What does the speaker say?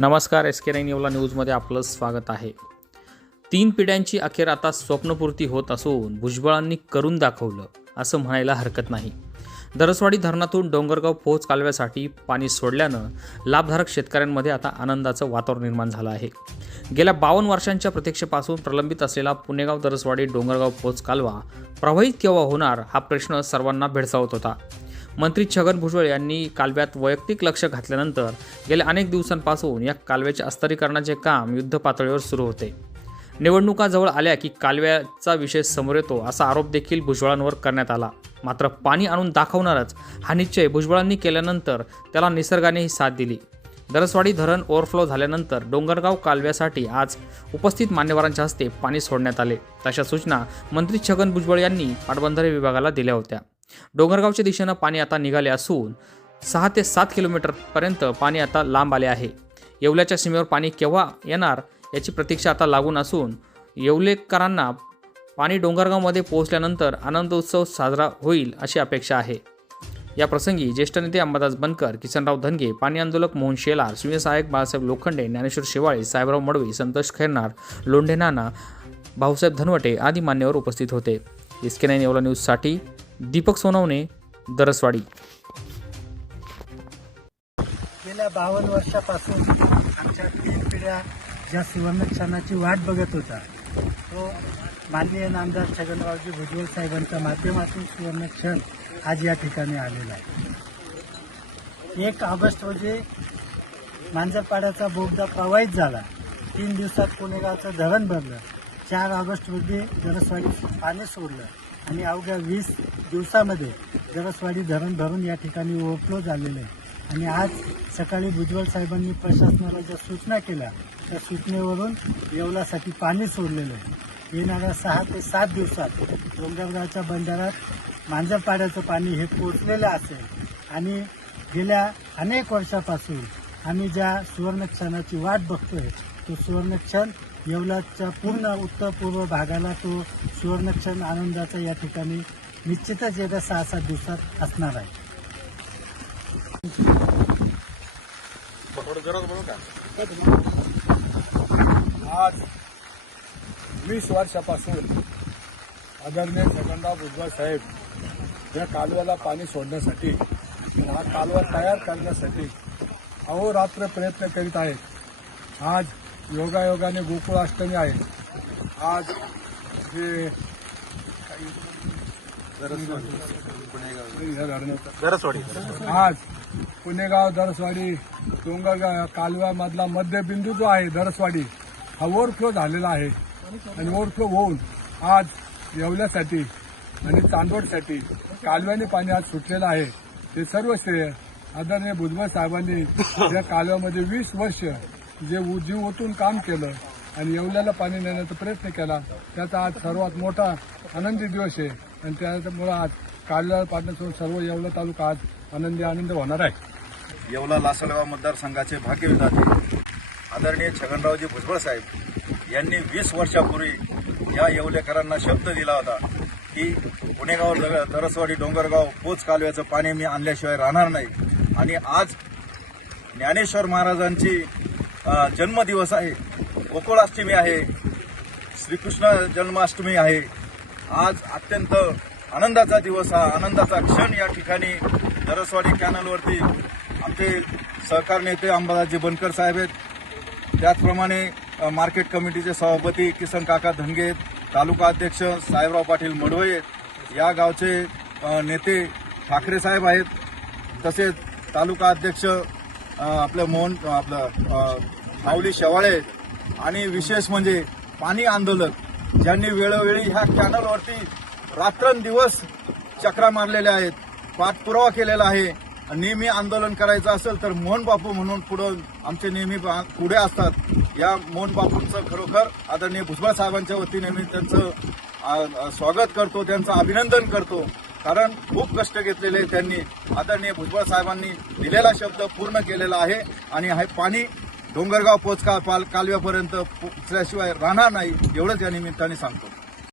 नमस्कार S K nine Yeola न्यूजमध्ये आपलं स्वागत आहे. तीन पिढ्यांची अखेर आता स्वप्नपूर्ती होत असून भुजबळांनी करून दाखवलं असं म्हणायला हरकत नाही. दरसवाडी धरणातून डोंगरगाव पोहोच कालव्यासाठी पाणी सोडल्यानं लाभधारक शेतकऱ्यांमध्ये आता आनंदाचं वातावरण निर्माण झालं आहे. गेल्या बावन्न वर्षांच्या प्रतीक्षेपासून प्रलंबित असलेला पुणेगाव दरसवाडी डोंगरगाव पोहोच कालवा प्रवाहित केव्हा होणार हा प्रश्न सर्वांना भेडसावत होता. मंत्री छगन भुजबळ यांनी कालव्यात वैयक्तिक लक्ष घातल्यानंतर गेल्या अनेक दिवसांपासून या कालव्याचे अस्तरीकरणाचे काम युद्धपातळीवर सुरू होते. निवडणुका जवळ आल्या की कालव्याचा विषय समोर येतो असा आरोप देखील भुजबळांवर करण्यात आला. मात्र पाणी आणून दाखवणारच हा निश्चय भुजबळांनी केल्यानंतर त्याला निसर्गानेही साथ दिली. दरसवाडी धरण ओव्हरफ्लो झाल्यानंतर डोंगरगाव कालव्यासाठी आज उपस्थित मान्यवरांच्या हस्ते पाणी सोडण्यात आले. तशा सूचना मंत्री छगन भुजबळ यांनी पाटबंधारे विभागाला दिल्या होत्या. डोंगरगावच्या दिशेनं पाणी आता निघाले असून सहा ते सात किलोमीटरपर्यंत पाणी आता लांब आले आहे. येवल्याच्या सीमेवर पाणी केव्हा येणार याची प्रतीक्षा आता लागून असून येवलेकरांना पाणी डोंगरगावमध्ये पोहोचल्यानंतर आनंद उत्सव साजरा होईल अशी अपेक्षा आहे. या प्रसंगी ज्येष्ठ नेते अंबादास बनकर किसनराव धनगे पाणी आंदोलक मोहन शेलार शिवसहायक बाळासाहेब लोखंडे ज्ञानेश्वर शेवाळे साहेबराव मडवी संतोष खैरनार लोंढे नाना भाऊसाहेब धनवटे आदी मान्यवर उपस्थित होते. इसके नाईन येवला न्यूजसाठी दीपक सोनवणे दरसवाडी. गेल्या बावन्न वर्षापासून आमच्या तीन पिढ्या ज्या सुवर्णक्षणाची वाट बघत होता तो माननीय नामदार छगनरावजी भुजबळ साहेबांच्या माध्यमातून सुवर्णक्षण आज या ठिकाणी आलेला आहे. एक ऑगस्ट रोजी मांजरपाड्याचा बोगदा प्रवाहित झाला. तीन दिवसात पुणेगावचं धरण भरलं. चार ऑगस्ट रोजी जरसवाडी पाणी सोडलं आणि अवघ्या वीस दिवसामध्ये जरसवाडी धरण भरून या ठिकाणी ओव्हरफ्लो झालेलं आहे. आणि आज सकाळी भुजबळ साहेबांनी प्रशासनाला ज्या सूचना केल्या त्या सूचनेवरून येवलासाठी पाणी सोडलेलं आहे. येणाऱ्या सहा ते सात दिवसात डोंगरगावच्या बंधाऱ्यात मांजरपाड्याचं पाणी हे पोचलेलं असेल. आणि गेल्या अनेक वर्षापासून आम्ही ज्या सुवर्णक्षणाची वाट बघतोय तो सुवर्णक्षण येवलाच्या पूर्ण उत्तर पूर्व भागाला तो सुवर्णक्षण आनंदाचा या ठिकाणी निश्चितच येत्या सहा सात दिवसात असणार आहे. आज वीस वर्षापासून आदरणीय छगनराव भुजबळ साहेब या कालव्याला पाणी सोडण्यासाठी हा कालवा तयार करण्यासाठी अहोरात्र प्रयत्न करीत आहेत. आज योगायोगाने गोकुळाष्टमी आहे. आज जे आज पुणेगाव दरसवाडी डोंगरगाव कालव्यामधला मध्यबिंदू जो आहे दरसवाडी हा ओव्हरफ्लो झालेला आहे. आणि ओव्हरफ्लो होऊन आज येवल्यासाठी आणि चांदोडसाठी कालव्याने पाणी आज सुटलेलं आहे. ते सर्व श्रेय आदरणीय भुजबळ साहेबांनी या कालव्यामध्ये वीस वर्ष जे जीव ओतून काम केलं आणि येवल्याला पाणी नेण्याचा प्रयत्न केला त्याचा आज सर्वात मोठा आनंदी दिवस आहे. आणि त्यामुळं आज कालव्या पाडण्यासोबत सर्व येवला तालुका आज आनंदी आनंद होणार आहे. येवला लासलगाव मतदारसंघाचे भाग्यविधाते आदरणीय छगनरावजी भुजबळ साहेब यांनी वीस वर्षापूर्वी या येवलेकरांना शब्द दिला होता की पुणेगाव दर- दरसवाडी डोंगरगाव पोच कालव्याचं पाणी मी आणल्याशिवाय राहणार नाही. आणि आज ज्ञानेश्वर महाराजांची जन्मदिवस आहे. गोकुळाष्टमी आहे. श्रीकृष्ण जन्माष्टमी आहे. आज अत्यंत आनंदाचा दिवस हा आनंदाचा क्षण या ठिकाणी दरसवाडी कॅनलवरती आमचे सहकार नेते अंबादासजी बनकर साहेब आहेत. त्याचप्रमाणे मार्केट कमिटीचे सभापती किसन काका धनगे तालुका अध्यक्ष साहेबराव पाटील मडवळे या गावचे नेते ठाकरे साहेब आहेत. तसेच तालुका अध्यक्ष आपलं मोहन आपलं माऊली शेवाळे आणि विशेष म्हणजे पाणी आंदोलक ज्यांनी वेळोवेळी ह्या कॅनलवरती रात्रंदिवस चक्रा मारलेल्या आहेत पाठपुरावा केलेला आहे. नेहमी आंदोलन करायचं असेल तर मोहन बापू म्हणून पुढं आमचे नेहमी बा- पुढे असतात. या मोहन बापूंचं खरोखर आदरणीय भुजबळ साहेबांच्या वतीने मी त्यांचं स्वागत करतो त्यांचं अभिनंदन करतो. कारण खूप कष्ट घेतलेले त्यांनी. आदरणीय भुजबळ साहेबांनी दिलेला शब्द पूर्ण केलेला आहे. आणि हे पाणी डोंगरगाव पोचका पाल कालव्यापर्यंत पोचल्याशिवाय राहणार नाही एवढंच या निमित्ताने सांगतो.